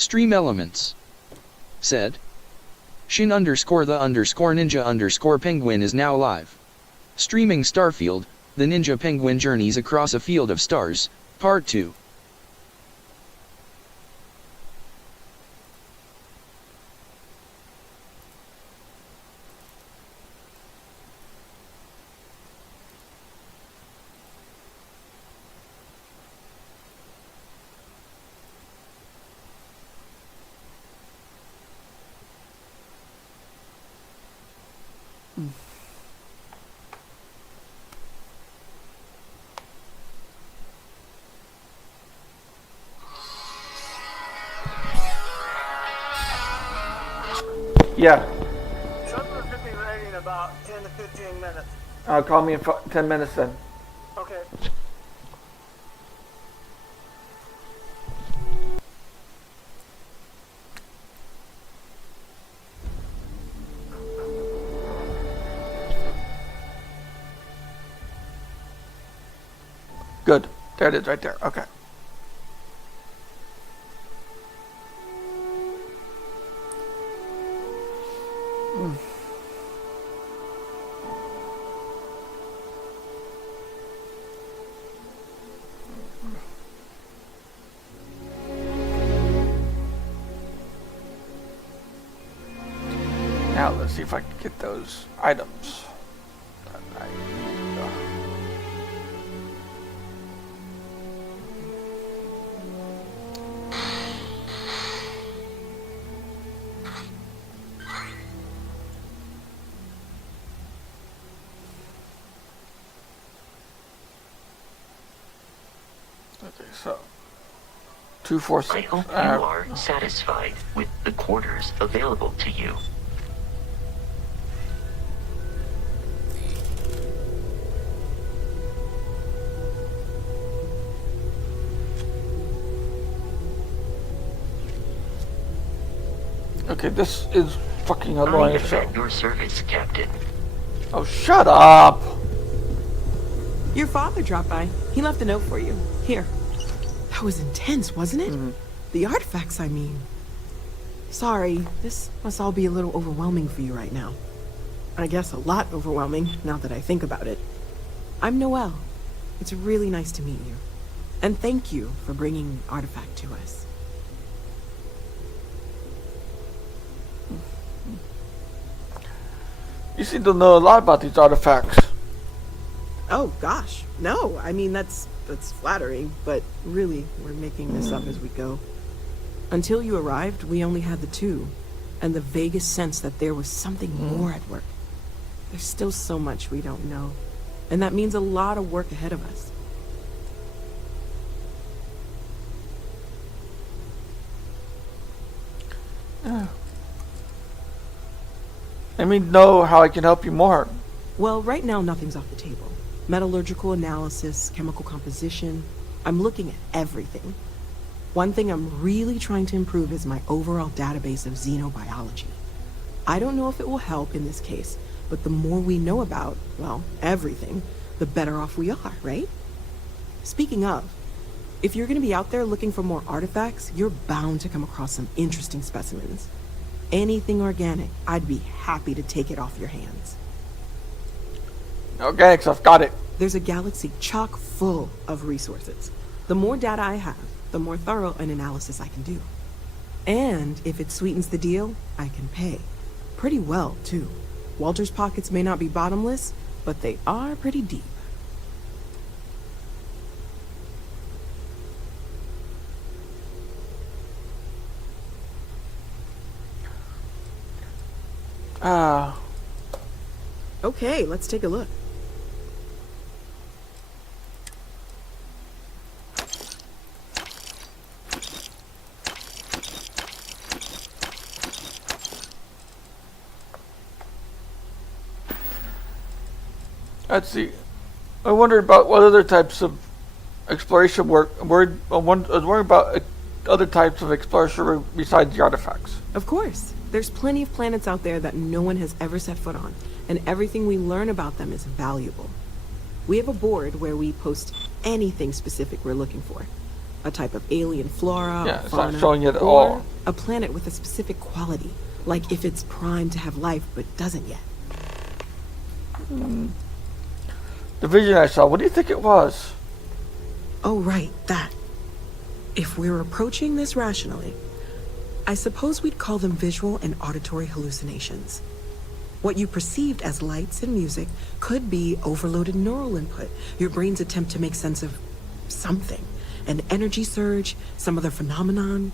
Stream elements. Said. Shin underscore the underscore ninja underscore penguin is now live. Streaming Starfield, the Ninja Penguin Journeys Across a Field of Stars, Part 2. Yeah. Shuttle should be ready in about 10 to 15 minutes. Call me in 10 minutes then. Okay. Good. There it is right there. Okay. Now let's see if I can get those items. Okay, so 246. I hope you are satisfied with the quarters available to you. Okay, this is fucking I annoying. am at your service, Captain. Oh, shut up! Your father dropped by. He left a note for you. Here. That was intense, wasn't it? Mm-hmm. The artifacts, I mean. Sorry, this must all be a little overwhelming for you right now. I guess a lot overwhelming, now that I think about it. I'm Noelle. It's really nice to meet you. And thank you for bringing the artifact to us. You seem to know a lot about these artifacts. Oh, gosh. No, I mean, that's flattering, but really, we're making this up as we go. Until you arrived, we only had the two, and the vaguest sense that there was something more at work. There's still so much we don't know, and that means a lot of work ahead of us. Let me know how I can help you more. Well, right now, nothing's off the table. Metallurgical analysis, chemical composition. I'm looking at everything. One thing I'm really trying to improve is my overall database of xenobiology. I don't know if it will help in this case, but the more we know about, well, everything, the better off we are, right? Speaking of, if you're going to be out there looking for more artifacts, you're bound to come across some interesting specimens. Anything organic, I'd be happy to take it off your hands. Organics, I've got it. There's a galaxy chock full of resources. The more data I have, the more thorough an analysis I can do. And if it sweetens the deal, I can pay. Pretty well, too. Walter's pockets may not be bottomless, but they are pretty deep. Okay, let's take a look. Let's see. I wonder about what other types of exploration work. I was wondering about other types of exploration work besides the artifacts. Of course. There's plenty of planets out there that no one has ever set foot on, and everything we learn about them is valuable. We have a board where we post anything specific we're looking for. a type of alien flora Yeah, or it's not fauna, showing it at or all. a planet with a specific quality, like if it's primed to have life but doesn't yet. The vision I saw, what do you think it was? Oh, right, that. If we're approaching this rationally, I suppose we'd call them visual and auditory hallucinations. What you perceived as lights and music could be overloaded neural input, your brain's attempt to make sense of something. An energy surge, some other phenomenon.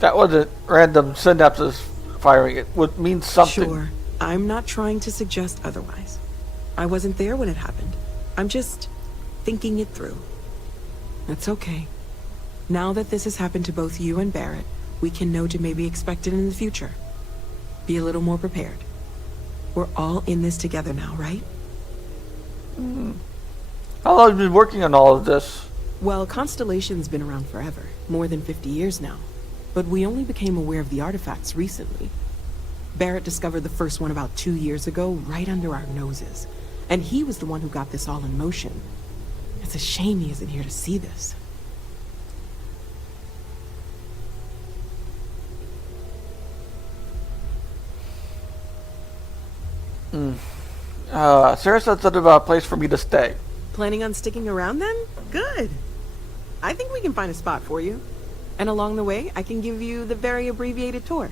That wasn't random synapses firing. It would mean something. Sure, I'm not trying to suggest otherwise. I wasn't there when it happened. I'm just thinking it through. That's okay. Now that this has happened to both you and Barrett, we can know to maybe expect it in the future. Be a little more prepared. We're all in this together now, right? How long have you been working on all of this? Well, Constellation's been around forever, more than 50 years now. But we only became aware of the artifacts recently. Barrett discovered the first one about 2 years ago, right under our noses. And he was the one who got this all in motion. It's a shame he isn't here to see this. Sarah said something about a place for me to stay. Planning on sticking around then? Good. I think we can find a spot for you. And along the way, I can give you the very abbreviated tour.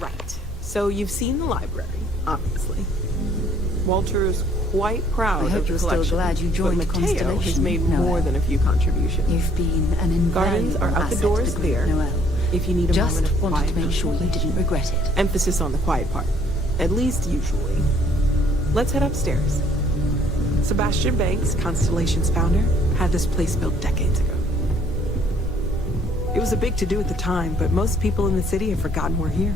Right. So you've seen the library, obviously. Walter's quite proud I hope of the you're still collection, glad you joined but Mateo has Constellation, made Noel. more than a few contributions. You've been an Gardens invaluable are out the asset doors to the group, there. Noel. If you need a Just moment of wanted quiet to make sure you didn't regret it. Emphasis on the quiet part. At least usually. Let's head upstairs. Sebastian Banks, Constellation's founder, had this place built decades ago. It was a big to-do at the time, but most people in the city have forgotten we're here.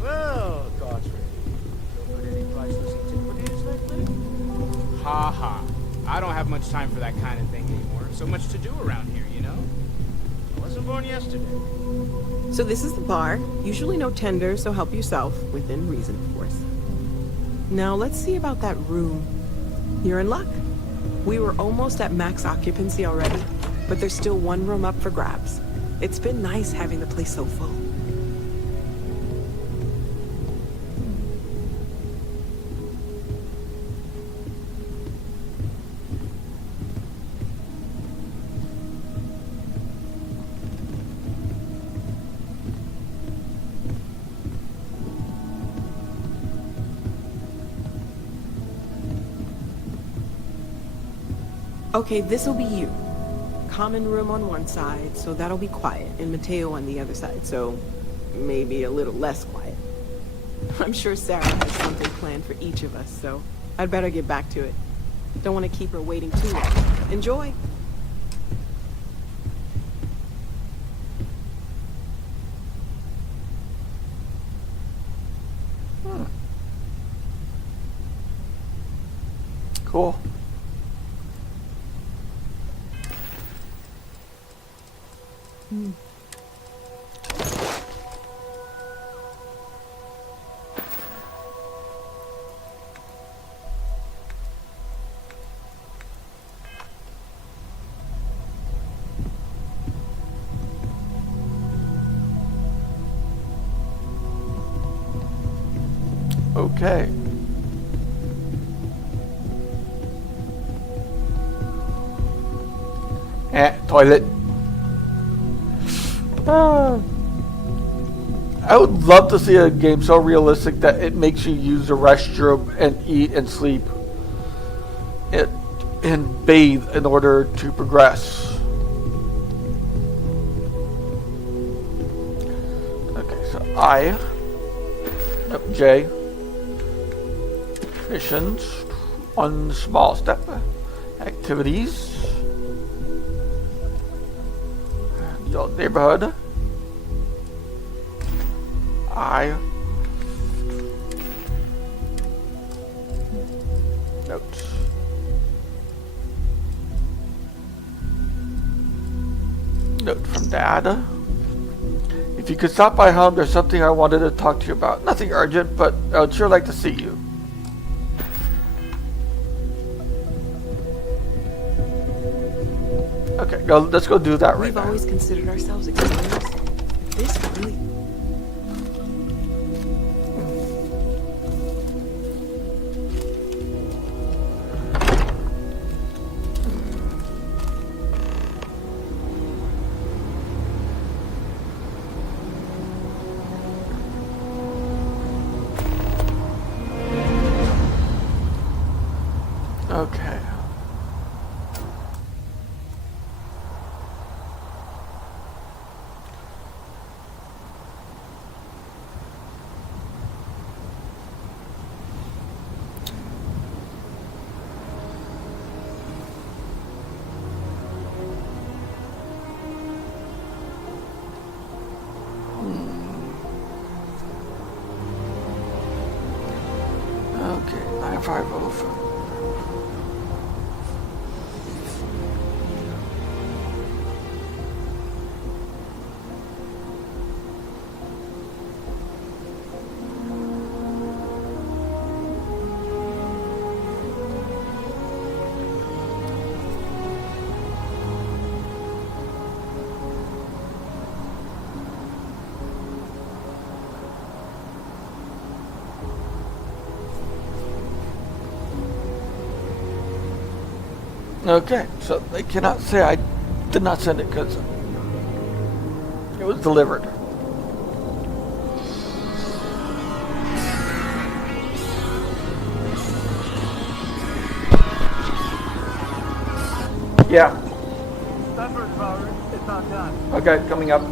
Well, Godfrey, don't put any priceless antiquities lately? Ha ha. I don't have much time for that kind of thing anymore. So much to do around here, you know? I wasn't born yesterday. So this is the bar. Usually no tender, so help yourself. Within reason, of course. Now let's see about that room. You're in luck. We were almost at max occupancy already, but there's still one room up for grabs. It's been nice having the place so full. Okay, this'll be you. Common room on one side, so that'll be quiet, and Mateo on the other side, so maybe a little less quiet. I'm sure Sarah has something planned for each of us, so I'd better get back to it. Don't want to keep her waiting too long. Enjoy! Cool. Okay. Toilet. I would love to see a game so realistic that it makes you use the restroom and eat and sleep and bathe in order to progress. Okay, so J, missions, one small step, activities, Your neighborhood. Notes. Note from Dad. If you could stop by home, there's something I wanted to talk to you about. Nothing urgent, but I would sure like to see you. Okay, let's go do that right We've now. always considered ourselves explorers. This really... Okay. Okay, 9505. Okay, so they cannot say I did not send it because it was delivered. Yeah. It's not done. Okay, coming up.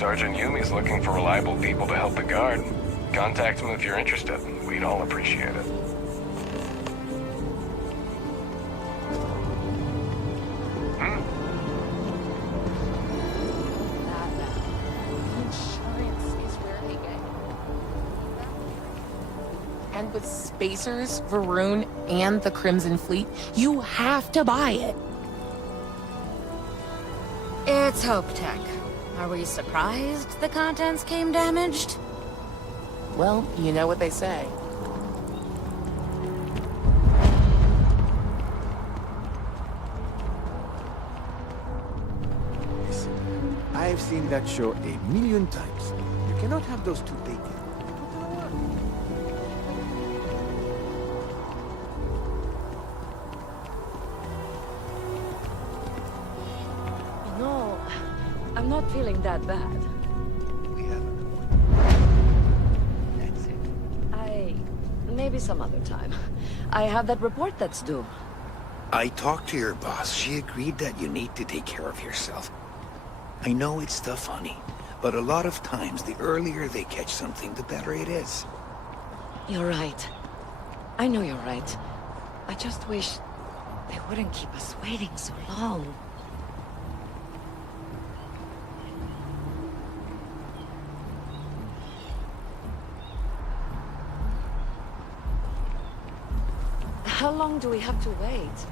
Sergeant Yumi's looking for reliable people to help the guard. Contact him if you're interested. We'd all appreciate it. Insurance is where they get it. And with Spacers, Varun, and the Crimson Fleet, you have to buy it. It's Hope Tech. Are we surprised the contents came damaged? Well, you know what they say. Listen, I've seen that show 1,000,000 times. You cannot have those two taken. No, I'm not feeling that bad. We have an That's it. Maybe some other time. I have that report that's due. I talked to your boss. She agreed that you need to take care of yourself. I know it's tough, honey, but a lot of times the earlier they catch something, the better it is. You're right. I know you're right. I just wish they wouldn't keep us waiting so long. How long do we have to wait?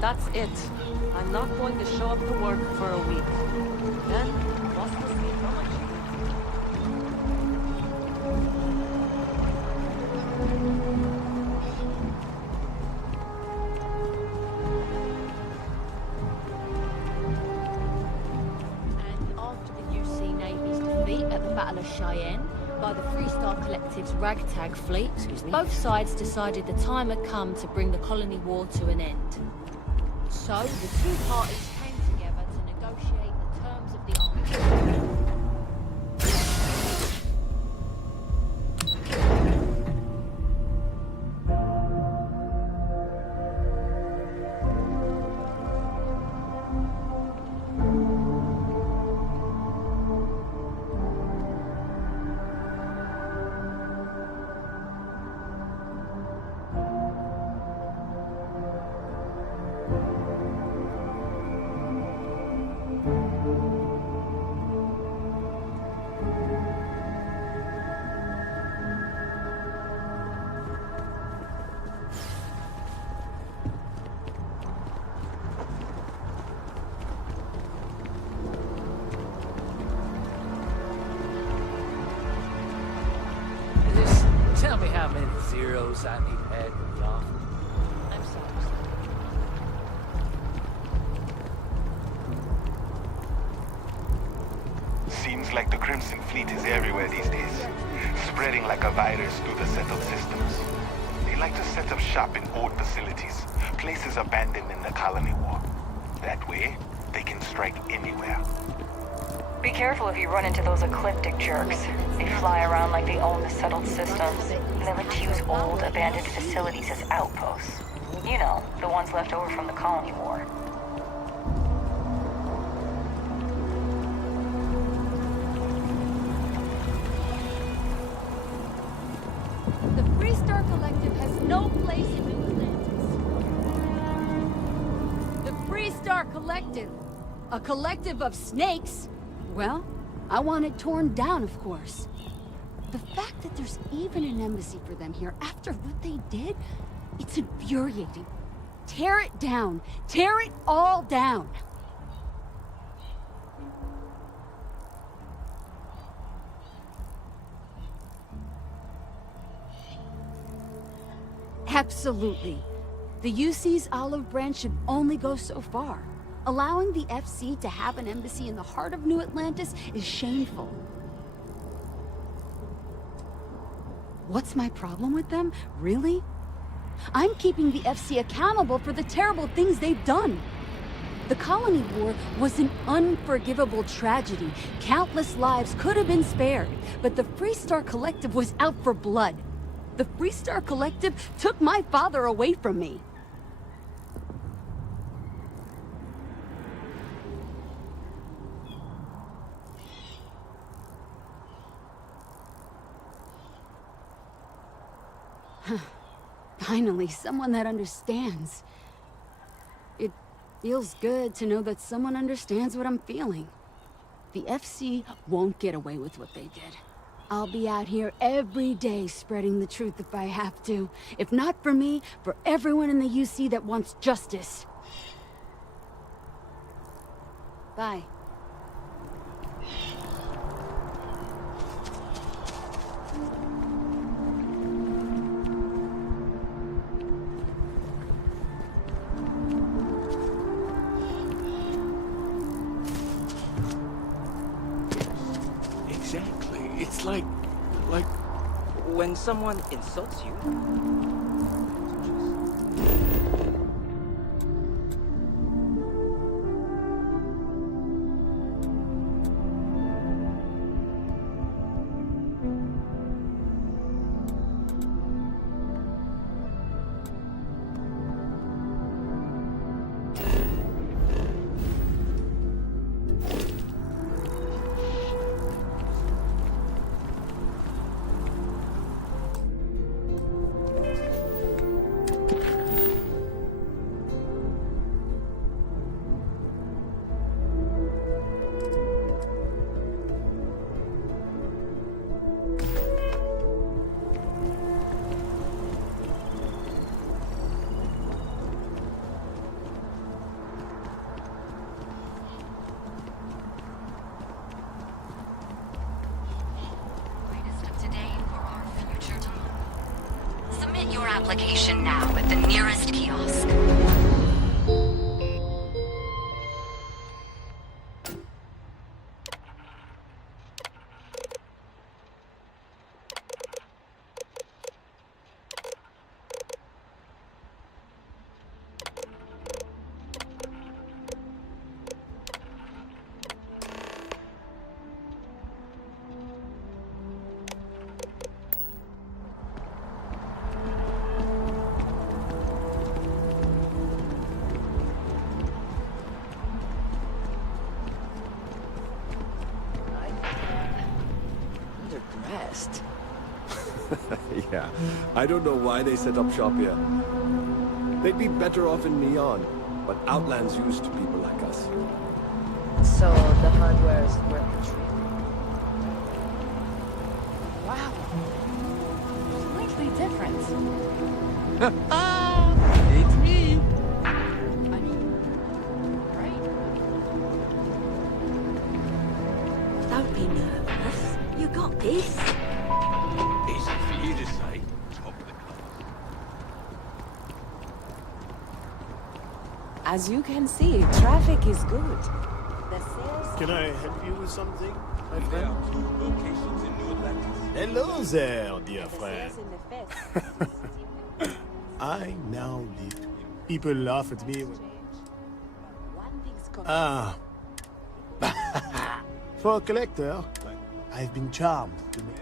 That's it. I'm not going to show up to work for a week. Then, boss will see how much And after the UC Navy's defeat at the Battle of Cheyenne by the Freestar Collective's ragtag fleet, both sides decided the time had come to bring the colony war to an end. So, the two parties came together to negotiate the terms of the armistice. Tell me how many zeros I need to add to the offer. I'm sorry. Seems like the Crimson Fleet is everywhere these days, spreading like a virus through the settled systems. They like to set up shop in old facilities, places abandoned in the colony war. That way, they can strike anywhere. Be careful if you run into those ecliptic jerks. They fly around like they own the settled systems, and they like to use old, abandoned facilities as outposts. You know, the ones left over from the colony war. The Freestar Collective has no place in New Atlantis. The Freestar Collective? A collective of snakes? Well, I want it torn down, of course. The fact that there's even an embassy for them here after what they did, it's infuriating. tear it down. Tear it all down. Absolutely. The UC's olive branch should only go so far. Allowing the FC to have an embassy in the heart of New Atlantis is shameful. What's my problem with them, really? I'm keeping the FC accountable for the terrible things they've done. The Colony War was an unforgivable tragedy. Countless lives could have been spared, but the Freestar Collective was out for blood. The Freestar Collective took my father away from me. Finally, someone that understands. It feels good to know that someone understands what I'm feeling. The FC won't get away with what they did. I'll be out here every day spreading the truth if I have to. If not for me, for everyone in the UC that wants justice. Bye. Exactly. It's like... When someone insults you... Submit your application now at the nearest kiosk. Underdressed. Yeah, I don't know why they set up shop here. They'd be better off in Neon, but Outland's used to people like us. So the hardware's worth the treat. Wow. Slightly different. It's me. I mean, right? Don't be nervous. You got this. Easy for you to say. As you can see, traffic is good. The sales... Can I help you with something, my There friend? are 2 locations in New Atlantis. Hello there, dear The friend. sales in the fest. I now live. People laugh at me when... One thing's coming. Ah. For a collector, I've been charmed to meet.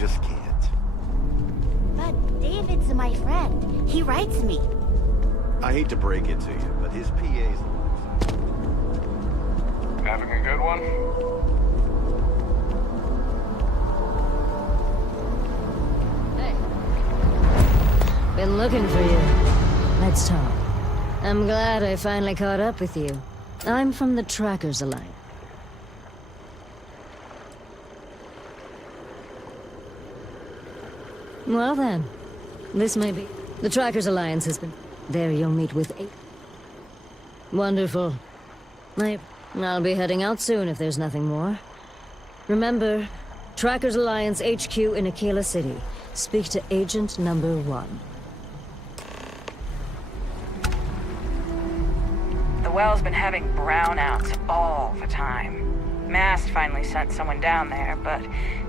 just can't. But David's my friend. He writes me. I hate to break it to you, but his PA's... Having a good one? Been looking for you. Let's talk. I'm glad I finally caught up with you. I'm from the Trackers Alliance. Well then, this may be... The Trackers Alliance has been... There you'll meet with 8... Wonderful. I'll be heading out soon if there's nothing more. Remember, Trackers Alliance HQ in Aquila City. Speak to Agent Number 1. The well's been having brownouts all the time. Mast finally sent someone down there, but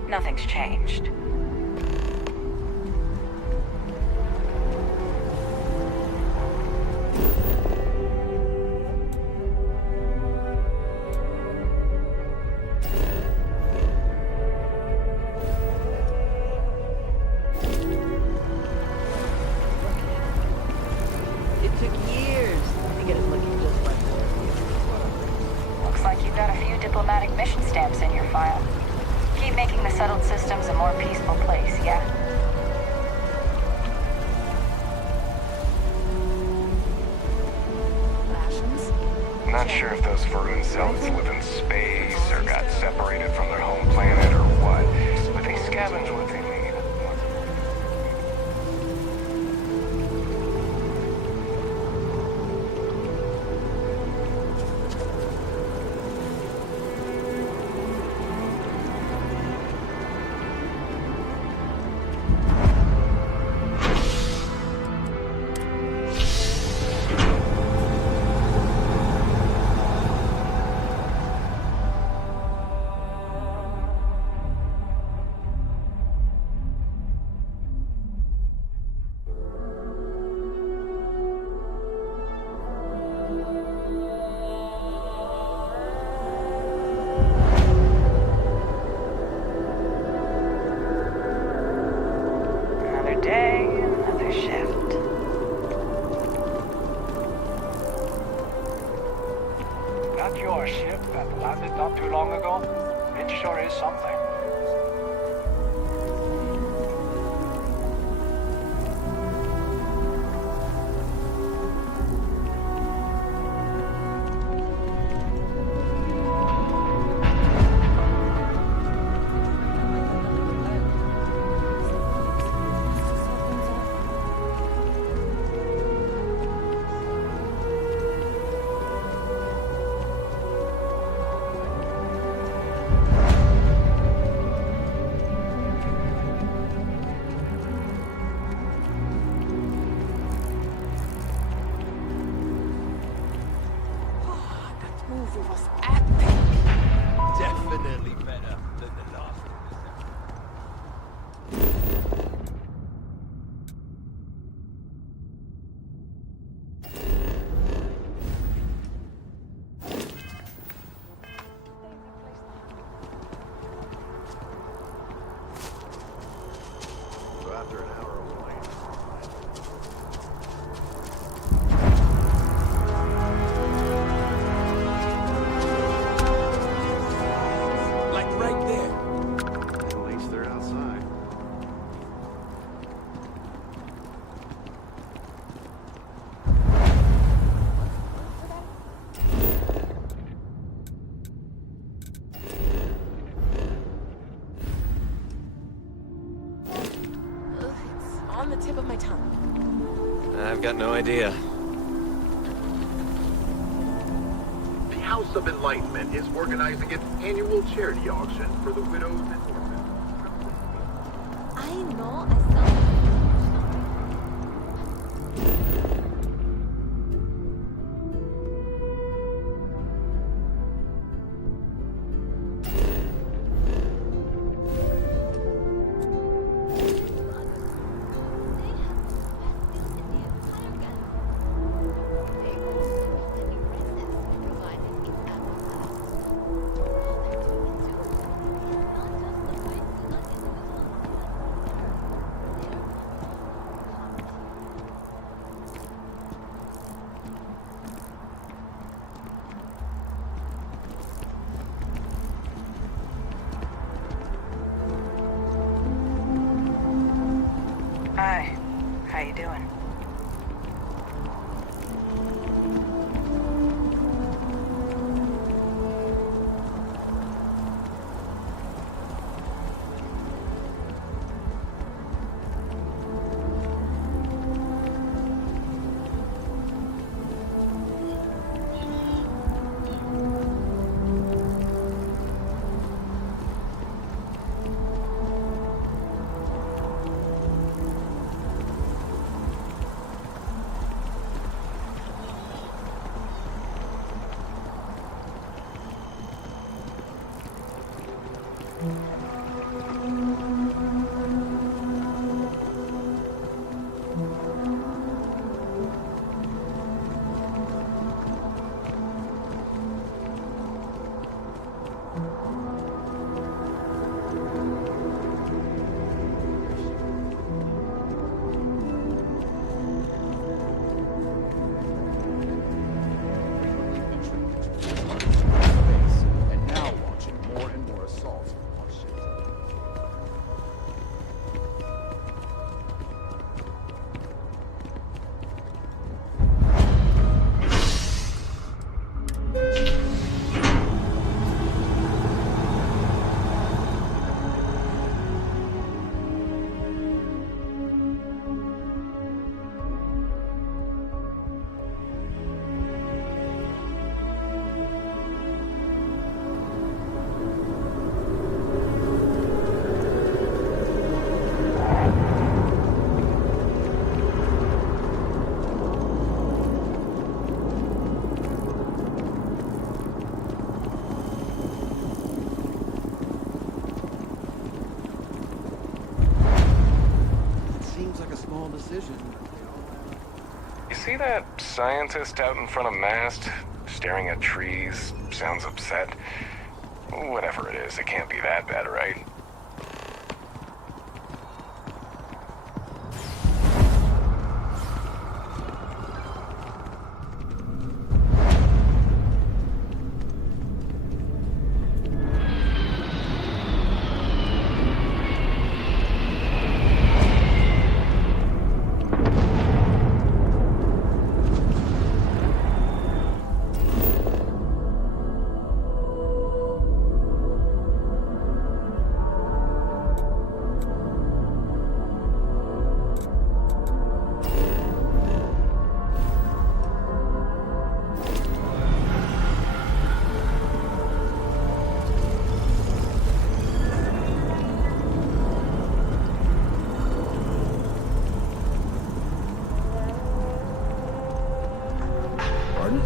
nothing's changed. It took years to get it looking just like this. Looks like you've got a few diplomatic mission stamps in your file. Keep making the settled systems a more peaceful place, yeah? Not sure if those Varun cells live in space or got separated from their home planet or what, but they scavenge what they need. Another day, another shift. That your ship that landed not too long ago? It sure is something. Movie was epic. Definitely better than the last So after an hour of waiting... like right there. At least they're outside. It's on the tip of my tongue. I've got no idea. The House of Enlightenment is organizing its annual charity auction for the widows and orphans. I know, I saw. Hi. How you doing? And now launching more and more assaults on ships. Seems like a small decision. You see that scientist out in front of mast, staring at trees, sounds upset? Whatever it is, it can't be that bad, right? Pardon?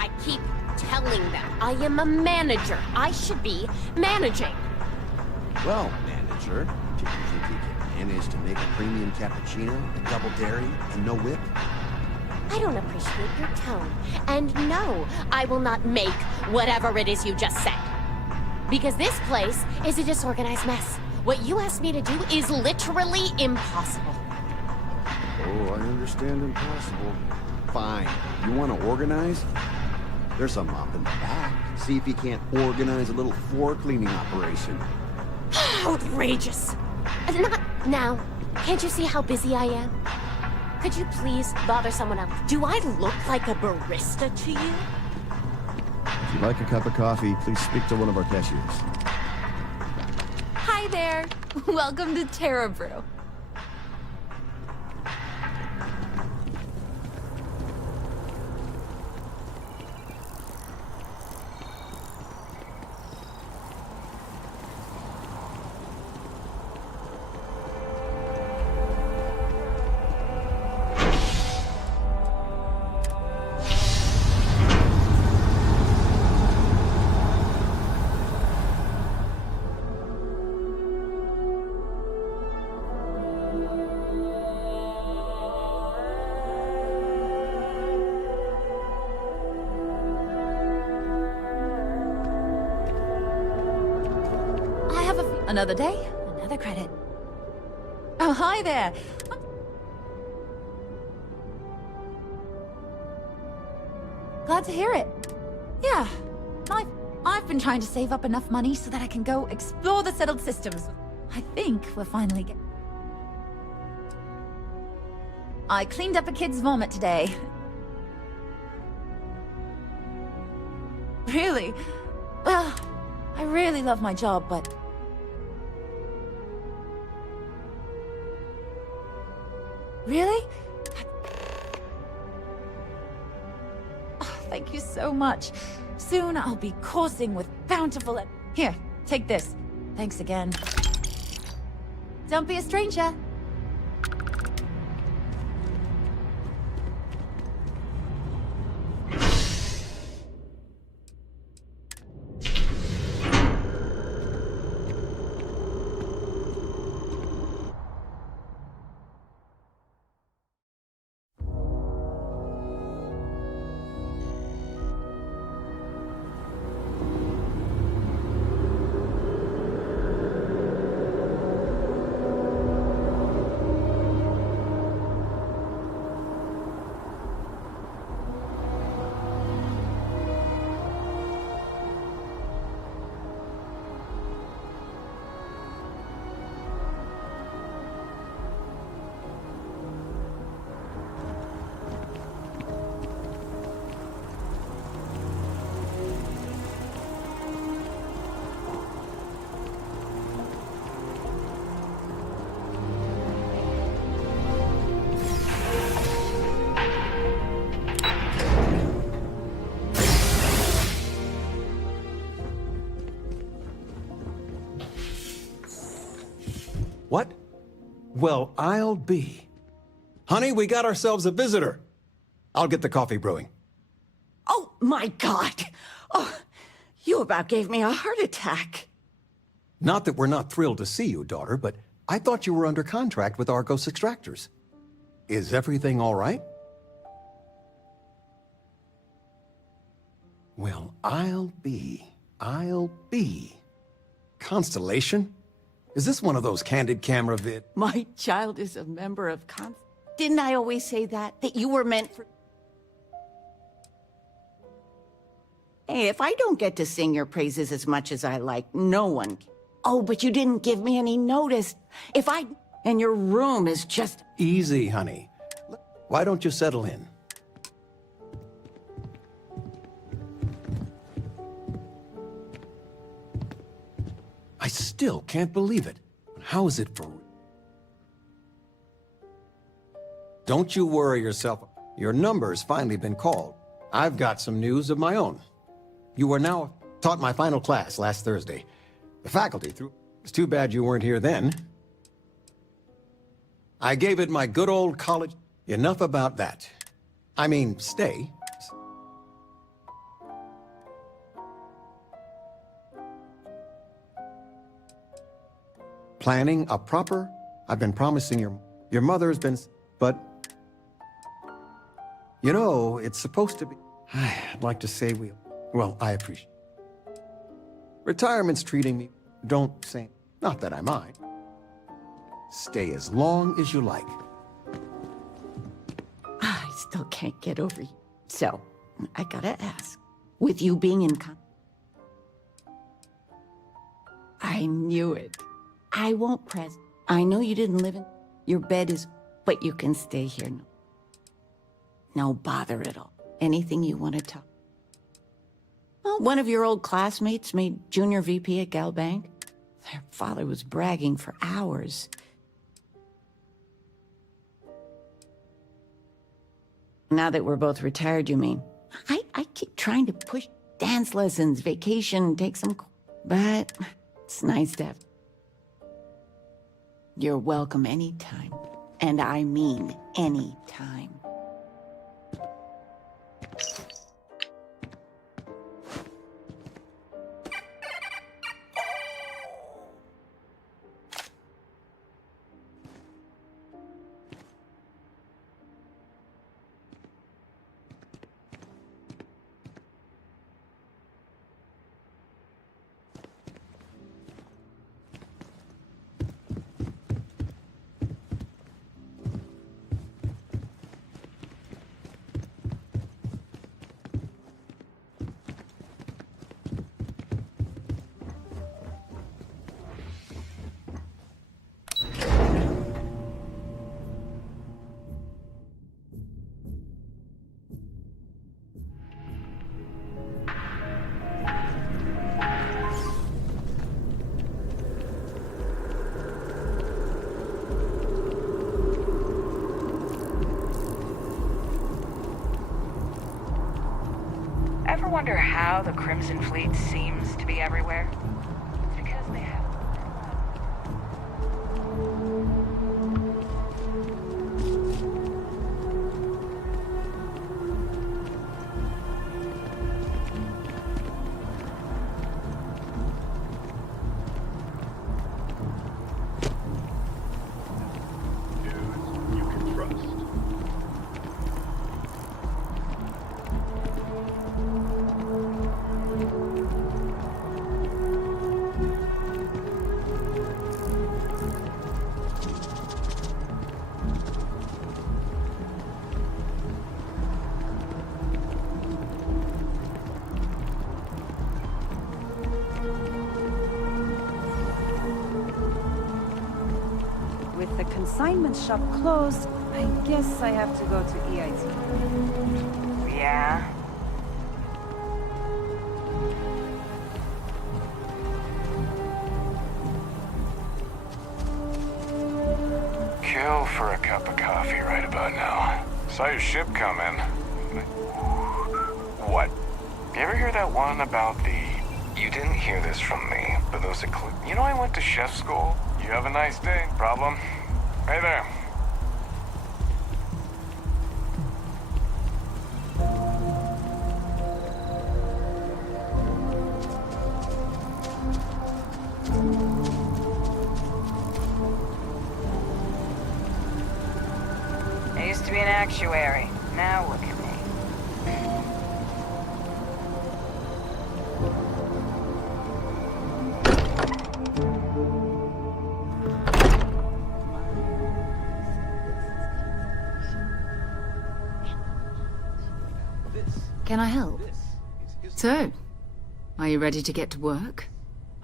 I keep telling them I am a manager. I should be managing. Well, manager, do you think you can manage to make a premium cappuccino, a double dairy, and no whip? I don't appreciate your tone. And no, I will not make whatever it is you just said. Because this place is a disorganized mess. What you asked me to do is literally impossible. Oh, I understand impossible. Fine. You want to organize? There's a mop in the back. See if you can't organize a little floor cleaning operation. Outrageous. Not now. Can't you see how busy I am? Could you please bother someone else? Do I look like a barista to you? If you'd like a cup of coffee, please speak to one of our cashiers. Hi there. Welcome to Terra Brew. Another day, another credit. Oh, hi there. Glad to hear it. Yeah, I've been trying to save up enough money so that I can go explore the settled systems. I think we're finally getting... I cleaned up a kid's vomit today. Really? Well, I really love my job, but... Really? Oh, thank you so much. Soon I'll be coursing with bountiful... Here, take this. Thanks again. Don't be a stranger. What? Well, I'll be. Honey, we got ourselves a visitor. I'll get the coffee brewing. Oh, my God. Oh, you about gave me a heart attack. Not that we're not thrilled to see you, daughter, but I thought you were under contract with Argos Extractors. Is everything all right? Well, I'll be. Constellation? Is this one of those candid camera vid? My child is a member of Didn't I always say that? That you were meant for... Hey, if I don't get to sing your praises as much as I like, no one can. Oh, but you didn't give me any notice. And your room is just... Easy, honey. Why don't you settle in? I still can't believe it. How is it for... Don't you worry yourself. Your number's finally been called. I've got some news of my own. You are now taught my final class last Thursday. The faculty threw... It's too bad you weren't here then. I gave it my good old college... Enough about that. I mean, stay. Planning a proper... I've been promising your mother's been... But... You know, it's supposed to be... I'd like to say we... Well, I appreciate... Retirement's treating me... Don't say... Not that I mind. Stay as long as you like. I still can't get over you. So, I gotta ask. With you being in I knew it. I won't press. I know you didn't live in... Your bed is... But you can stay here. No bother at all. Anything you want to talk... Well, one of your old classmates made junior VP at Gal Bank. Their father was bragging for hours. Now that we're both retired, you mean? I keep trying to push dance lessons, vacation, take some... But it's nice to have... You're welcome anytime. And I mean anytime. wonder how the Crimson Fleet seems to be everywhere? It's because they have... You can trust. With the consignment shop closed, I guess I have to go to EIT. Yeah? Kill for a cup of coffee right about now. Saw your ship come in. What? You ever hear that one about the... You didn't hear this from me, but those You know I went to chef school? You have a nice day. Problem? Hey there. I used to be an actuary. Now look at me. Can I help? So, are you ready to get to work?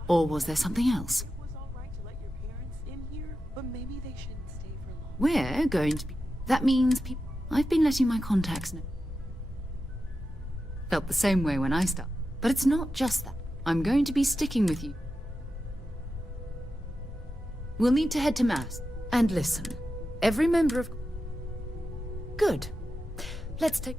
Or was there something else? But maybe they shouldn't stay for long. We're going to be... That means people... I've been letting my contacts know. Felt the same way when I started. But it's not just that. I'm going to be sticking with you. We'll need to head to Mass. And listen, every member of... Good. Let's take...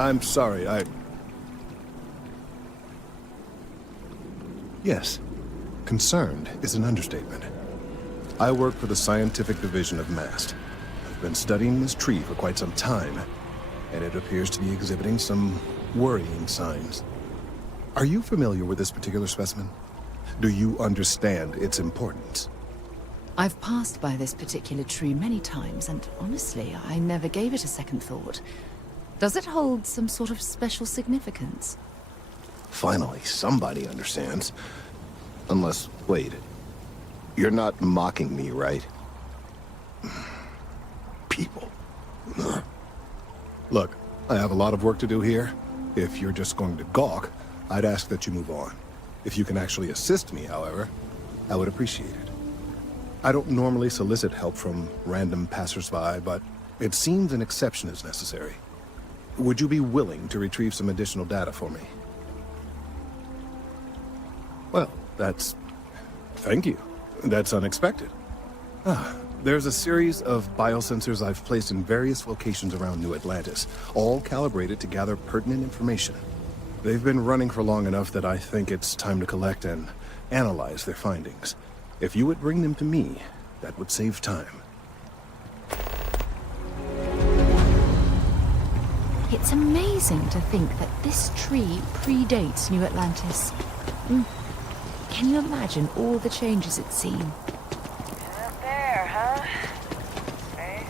I'm sorry, Yes. Concerned is an understatement. I work for the scientific division of MAST. I've been studying this tree for quite some time, and it appears to be exhibiting some worrying signs. Are you familiar with this particular specimen? Do you understand its importance? I've passed by this particular tree many times, and honestly, I never gave it a second thought. Does it hold some sort of special significance? Finally, somebody understands. Unless, wait. You're not mocking me, right? People. Look, I have a lot of work to do here. If you're just going to gawk, I'd ask that you move on. If you can actually assist me, however, I would appreciate it. I don't normally solicit help from random passersby, but it seems an exception is necessary. Would you be willing to retrieve some additional data for me? Well, thank you. That's unexpected. There's a series of biosensors I've placed in various locations around New Atlantis, all calibrated to gather pertinent information. They've been running for long enough that I think it's time to collect and analyze their findings. If you would bring them to me, that would save time. It's amazing to think that this tree predates New Atlantis. Can you imagine all the changes it's seen? Up there, huh? Space.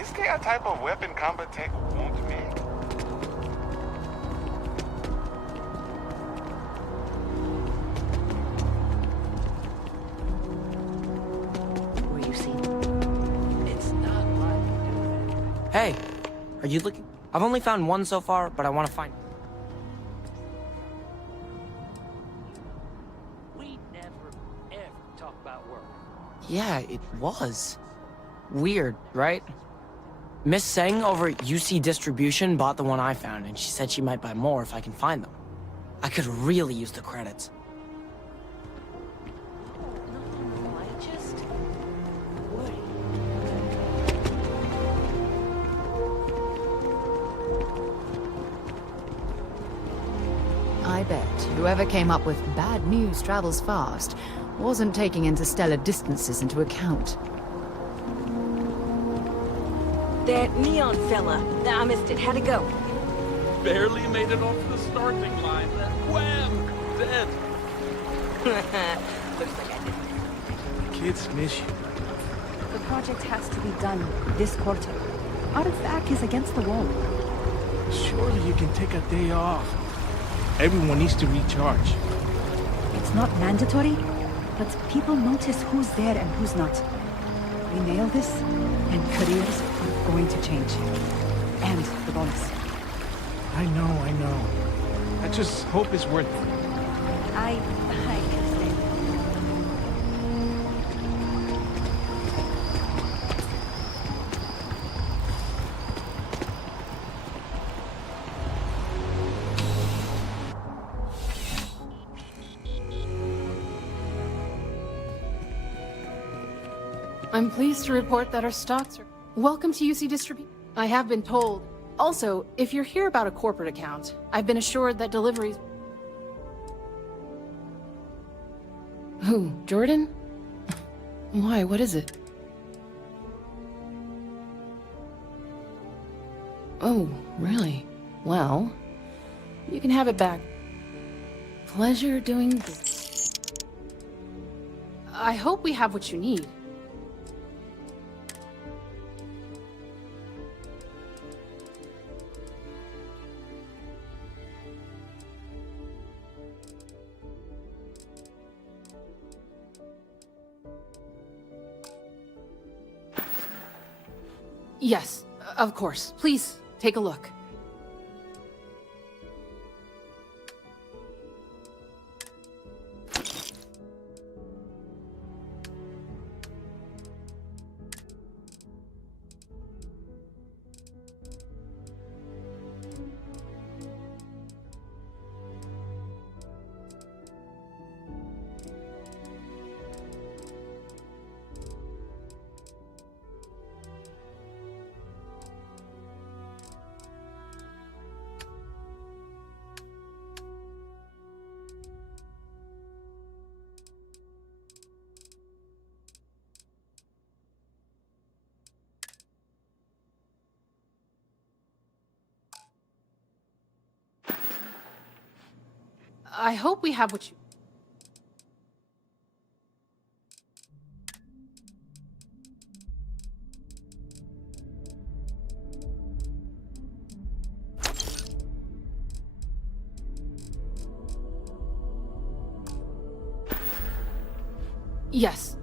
Is there a type of weapon combat tech won't make? Where you see? It's not like... Hey, are you looking? I've only found one so far, but I want to find... We never, ever talk about work. Yeah, it was. Weird, right? Miss Seng over at UC Distribution bought the one I found, and she said she might buy more if I can find them. I could really use the credits. I just... worry. I bet whoever came up with bad news travels fast wasn't taking interstellar distances into account. That neon fella. I missed it. How'd it go? Barely made it off the starting line. Wham! Dead. Looks like I did. Kids miss you. The project has to be done this quarter. Artifact is against the wall. Surely you can take a day off. Everyone needs to recharge. It's not mandatory, but people notice who's there and who's not. We nail this, and careers are going to change. And the bonus. I know. I just hope it's worth it. I can stay. I'm pleased to report that our stocks are... Welcome to UC Distribution. I have been told. Also, if you're here about a corporate account, I've been assured that deliveries... Who? Jordan? Why? What is it? Oh, really? Well, you can have it back. Pleasure doing business. I hope we have what you need. Yes, of course. Please, take a look. I hope we have what you... Yes.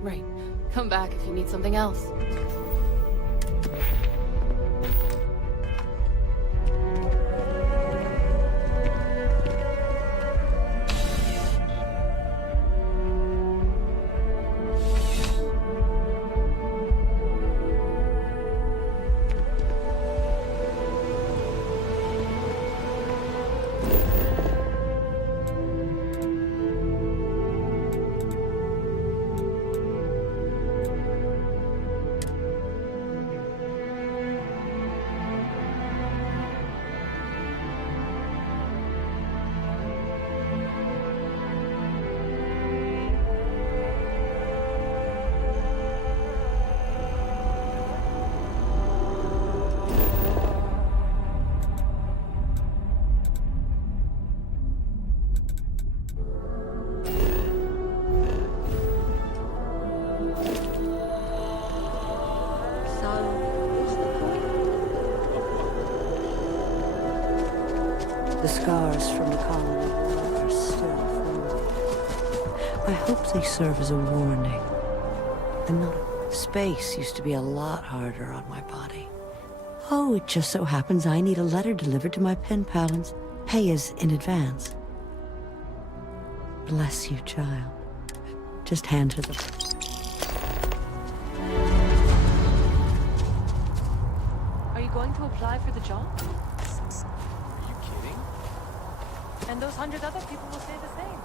Right. Come back if you need something else. The scars from the colony war are still forming. I hope they serve as a warning. I'm not... Space used to be a lot harder on my body. Oh, it just so happens I need a letter delivered to my pen pal and pay us in advance. Bless you, child. Just hand her the... Are you going to apply for the job? Are you kidding? And those 100 other people will say the same.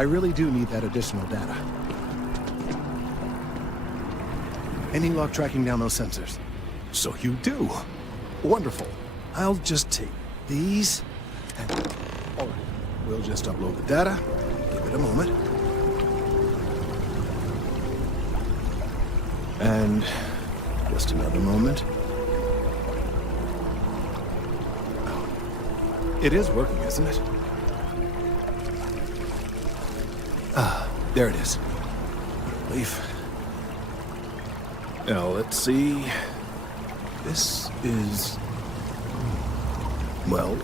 I really do need that additional data. Any luck tracking down those sensors? So you do. Wonderful. I'll just take these and... All right. We'll just upload the data. Give it a moment. And just another moment. Oh. It is working, isn't it? Ah, there it is. What a relief. Now, let's see. This is... Well,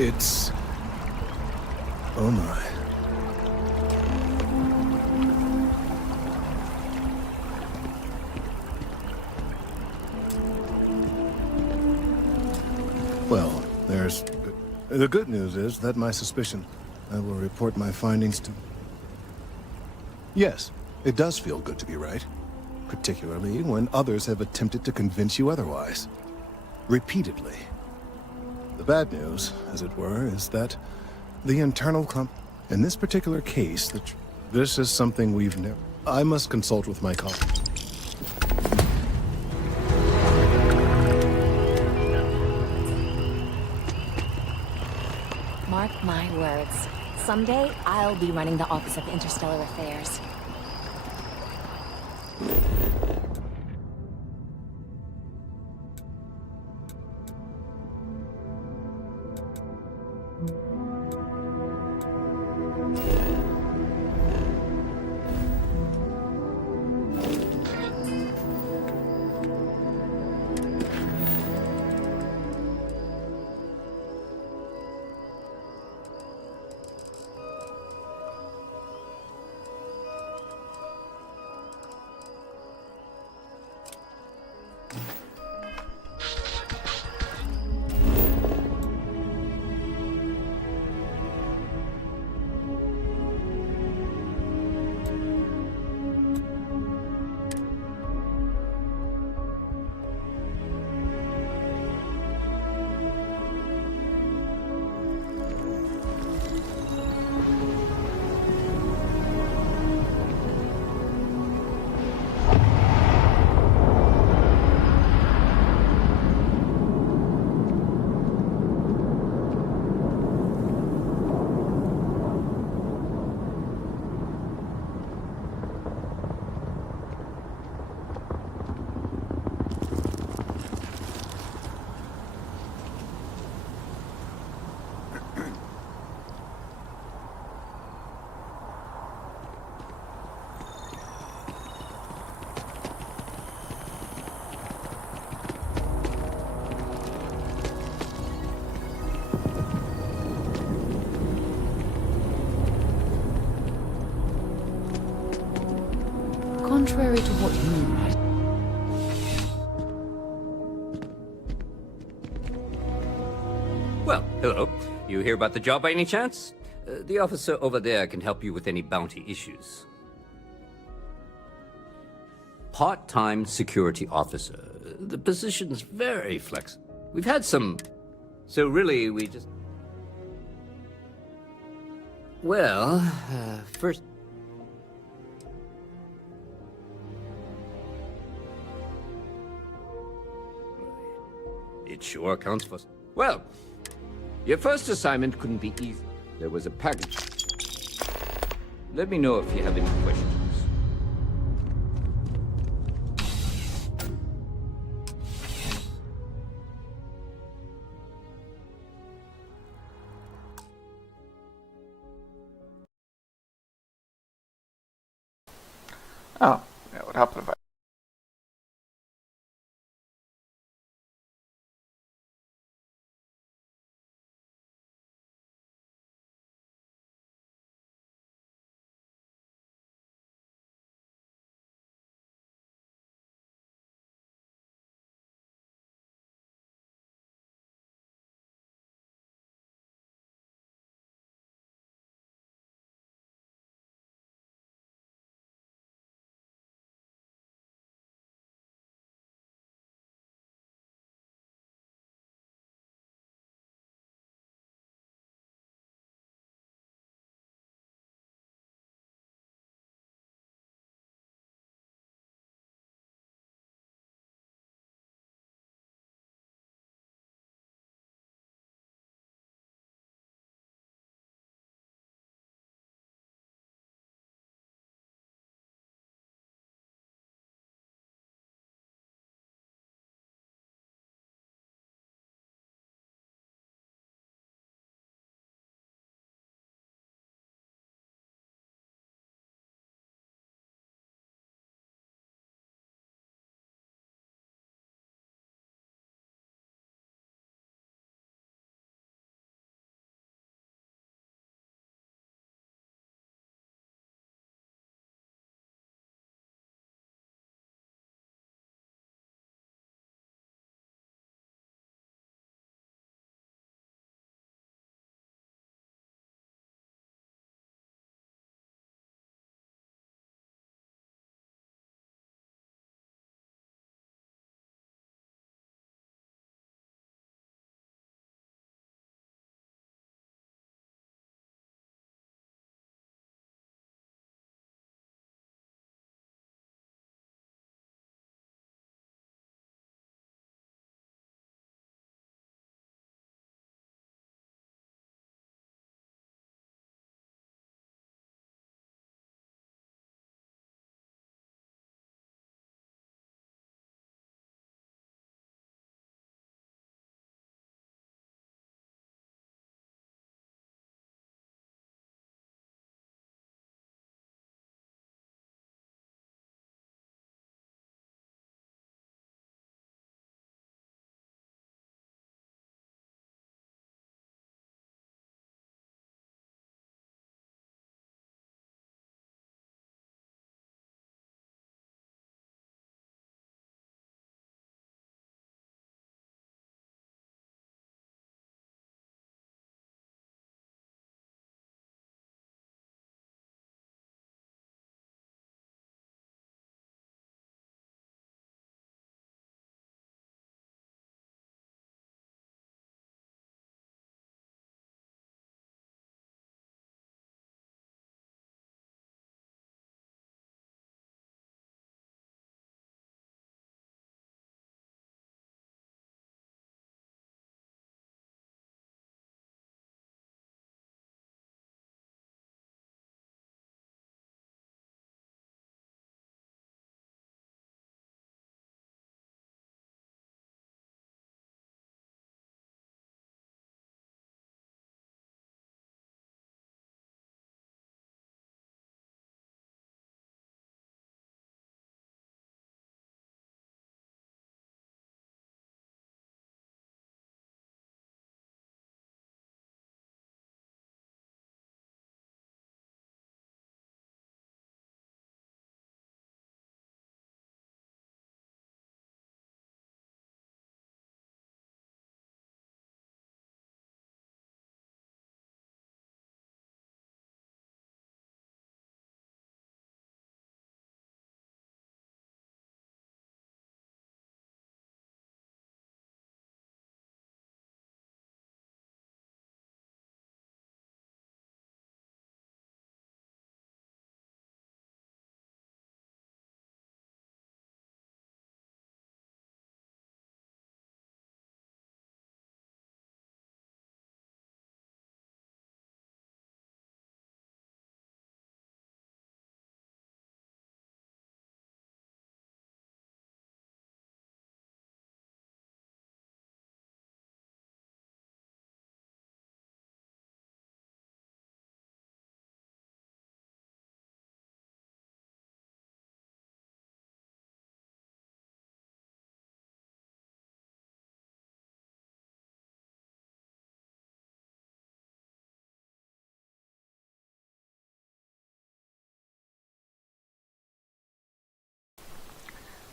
it's... Oh my. Well, there's... The good news is that my suspicion. I will report my findings to... Yes, it does feel good to be right. Particularly when others have attempted to convince you otherwise. Repeatedly. The bad news, as it were, is that the internal in this particular case, this is something we've never... I must consult with my colleagues. Mark my words. Someday, I'll be running the Office of Interstellar Affairs. Contrary to what you write. Well, hello. You hear about the job by any chance? The officer over there can help you with any bounty issues. Part-time security officer. The position's very flexible. We've had some... So really, we just... Well, first... It sure counts for... Well, your first assignment couldn't be easy. There was a package. Let me know if you have any questions. Oh, yeah, what happened if I...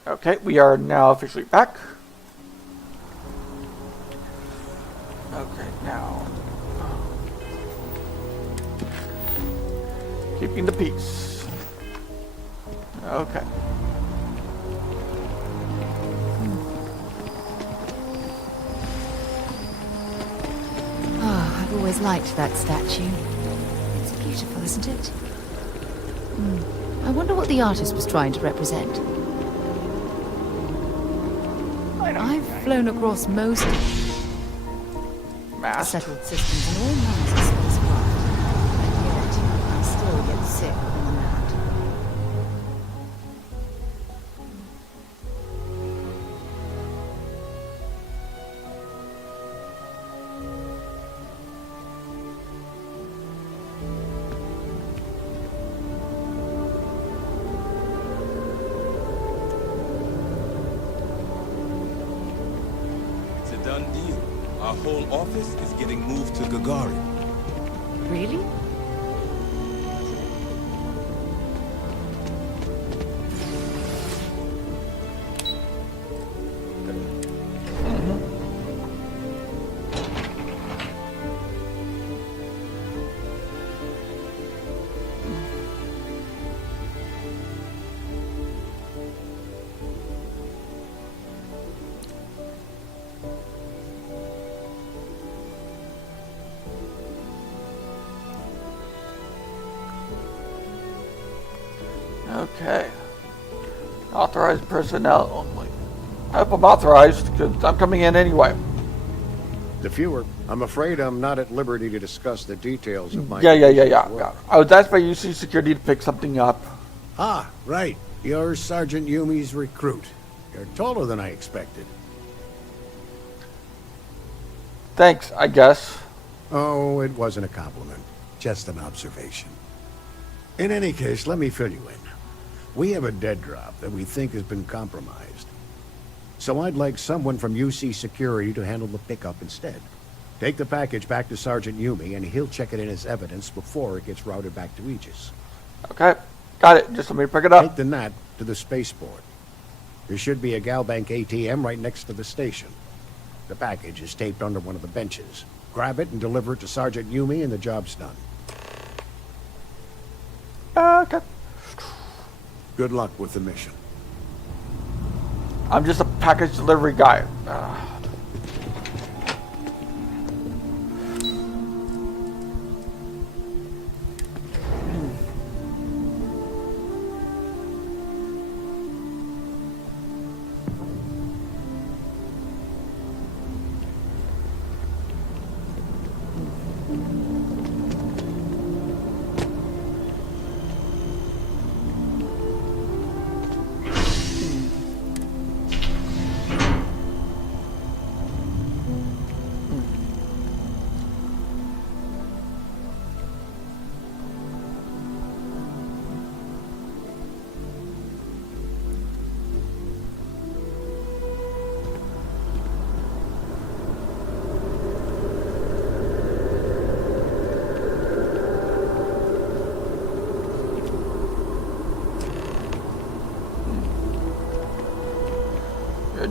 Okay, we are now officially back. Okay, now. Keeping the peace. Okay. Oh, I've always liked that statue. It's beautiful, isn't it? I wonder what the artist was trying to represent. I've flown across most settled systems and all manner of spacecraft, and yet I still get sick on that. It's a done deal. Our whole office is getting moved to Gagarin. Really? Okay. Authorized personnel only. I hope I'm authorized, because I'm coming in anyway. The viewer, I'm afraid I'm not at liberty to discuss the details of my... Yeah. I was asked by UC Security to pick something up. Ah, right. You're Sergeant Yumi's recruit. You're taller than I expected. Thanks, I guess. Oh, it wasn't a compliment. Just an observation. In any case, let me fill you in. We have a dead drop that we think has been compromised. So I'd like someone from UC Security to handle the pickup instead. Take the package back to Sergeant Yumi, and he'll check it in as evidence before it gets routed back to Aegis. Okay, got it. Just let me pick it up. Take the NAT to the spaceport. There should be a Galbank ATM right next to the station. The package is taped under one of the benches. Grab it and deliver it to Sergeant Yumi, and the job's done. Okay. Good luck with the mission. I'm just a package delivery guy.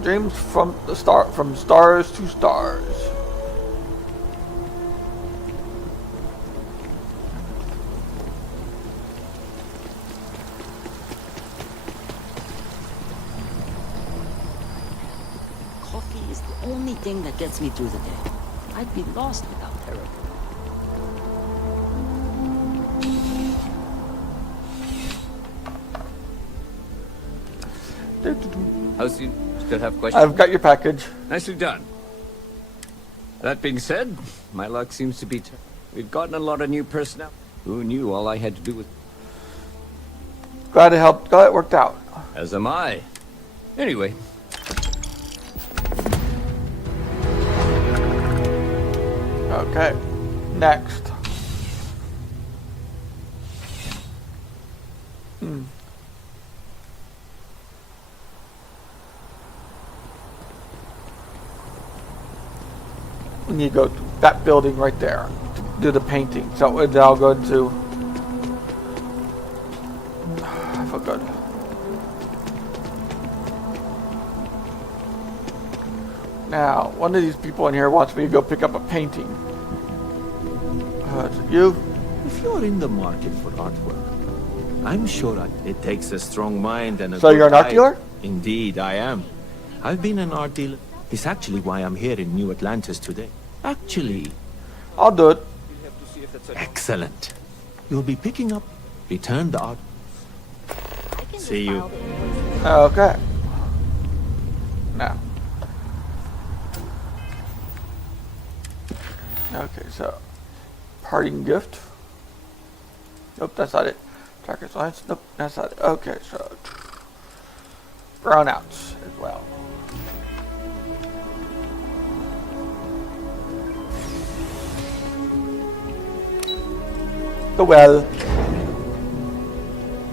Dreams from stars to stars. Coffee is the only thing that gets me through the day. I'd be lost without therapy. How's you still have questions? I've got your package. Nicely done. That being said, my luck seems to be... We've gotten a lot of new personnel. Who knew all I had to do was... Glad it helped. Glad it worked out. As am I. Anyway. Okay. Next. We need to go to that building right there to do the painting. So I'll go into... I forgot. Now, one of these people in here wants me to go pick up a painting. Is it you? If you're in the market for artwork, I'm sure it takes a strong mind and a So good you're an art eye. dealer? Indeed, I am. I've been an art dealer. It's actually why I'm here in New Atlantis today. Actually, I'll do it. Excellent. You'll be picking up returned art. See you. Okay. Now. Okay, so parting gift. Nope, that's not it. Tracker science. Nope, that's not it. Okay, so brownouts as well. The well.